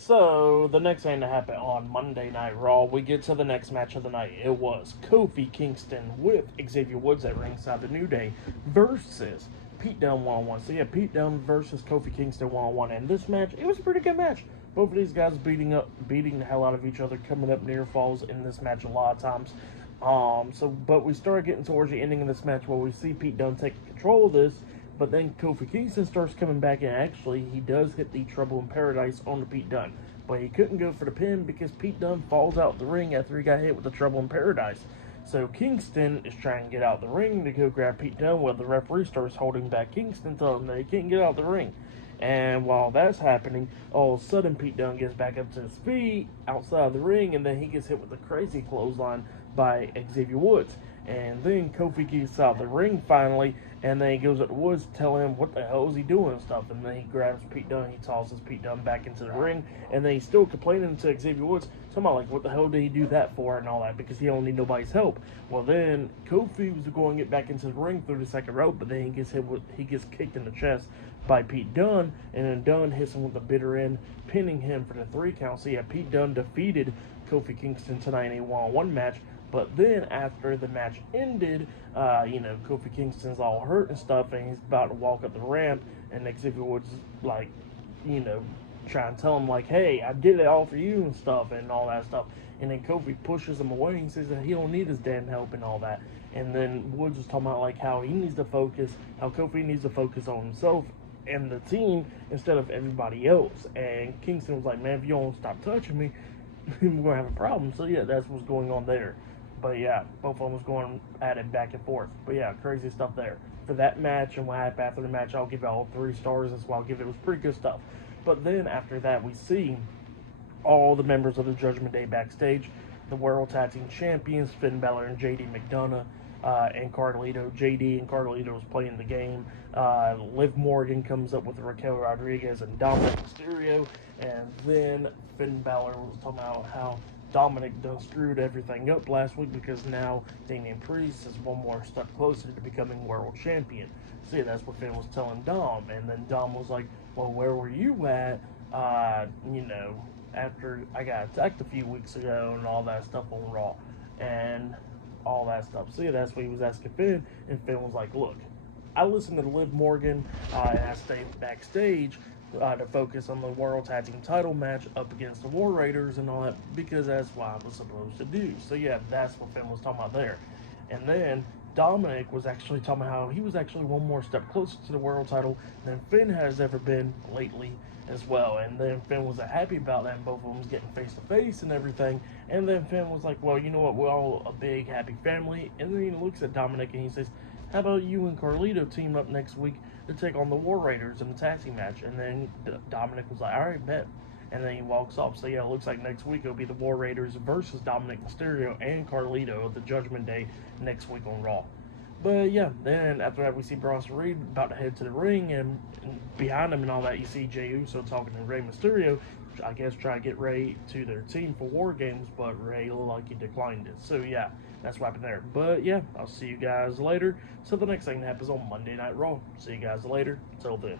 So, the next thing that happened on Monday Night Raw, we get to the next match of the night. It was Kofi Kingston with Xavier Woods at ringside, the New Day, versus Pete Dunne one-on-one. So, yeah, Pete Dunne versus Kofi Kingston one-on-one. And this match, it was a pretty good match. Both of these guys beating the hell out of each other, coming up near falls in this match a lot of times. But we started getting towards the ending of this match where we see Pete Dunne taking control of this. But then Kofi Kingston starts coming back, and actually he does hit the Trouble in Paradise on the Pete Dunne. But he couldn't go for the pin because Pete Dunne falls out the ring after he got hit with the Trouble in Paradise. So Kingston is trying to get out the ring to go grab Pete Dunne, while the referee starts holding back Kingston, telling him that he can't get out the ring. And while that's happening, all of a sudden Pete Dunne gets back up to his feet outside of the ring, and then he gets hit with a crazy clothesline by Xavier Woods. And then Kofi gets out the ring finally, and then he goes up to Woods telling him what the hell is he doing and stuff. And then he grabs Pete Dunne, he tosses Pete Dunne back into the ring, and then he's still complaining to Xavier Woods, talking about like what the hell did he do that for and all that, because he don't need nobody's help. Well, then Kofi was going to get back into the ring through the second rope, but then he gets kicked in the chest by Pete Dunne, and then Dunne hits him with the bitter end, pinning him for the 3 count. So yeah, Pete Dunne defeated Kofi Kingston tonight in a one-on-one match. But then after the match ended, Kofi Kingston's all hurt and stuff, and he's about to walk up the ramp, and Xavier Woods like, trying to tell him like, hey, I did it all for you and stuff and all that stuff. And then Kofi pushes him away and says that he don't need his damn help and all that. And then Woods was talking about like how Kofi needs to focus on himself and the team instead of everybody else. And Kingston was like, man, if you don't stop touching me, we're gonna have a problem. So yeah, that's what's going on there. But yeah, both of them was going at it back and forth. But yeah, crazy stuff there. For that match and what happened after the match, I'll give it all 3 stars. That's why I'll give it. It was pretty good stuff. But then after that, we see all the members of the Judgment Day backstage. The World Tag Team Champions, Finn Balor and JD McDonough, and Carlito. JD and Carlito was playing the game. Liv Morgan comes up with Raquel Rodriguez and Dominic Mysterio. And then Finn Balor was talking about how Dominic done screwed everything up last week because now Damian Priest is one more step closer to becoming world champion. So yeah, that's what Finn was telling Dom. And then Dom was like, well, where were you at, after I got attacked a few weeks ago and all that stuff on Raw and all that stuff. So yeah, that's what he was asking Finn. And Finn was like, look, I listened to Liv Morgan and I stayed backstage to focus on the World Tag Team title match up against the War Raiders and all that, because that's what I was supposed to do. So yeah, that's what Finn was talking about there. And then Dominic was actually talking about how he was actually one more step closer to the world title than Finn has ever been lately as well. And then Finn was happy about that, and both of them was getting face to face and everything. And then Finn was like, well, you know what, we're all a big happy family. And then he looks at Dominic and he says, how about you and Carlito team up next week to take on the War Raiders in the tag team match? And then Dominic was like, all right, bet. And then he walks off. So yeah, it looks like next week it'll be the War Raiders versus Dominic Mysterio and Carlito of the Judgment Day next week on Raw. But yeah, then after that we see Bronson Reed about to head to the ring, and behind him and all that you see Jey Uso talking to Rey Mysterio, I guess try to get Rey to their team for War Games, but Rey looked like he declined it. So yeah, that's what happened there. But yeah, I'll see you guys later. So the next thing that happens on Monday Night Raw. See you guys later. Till then.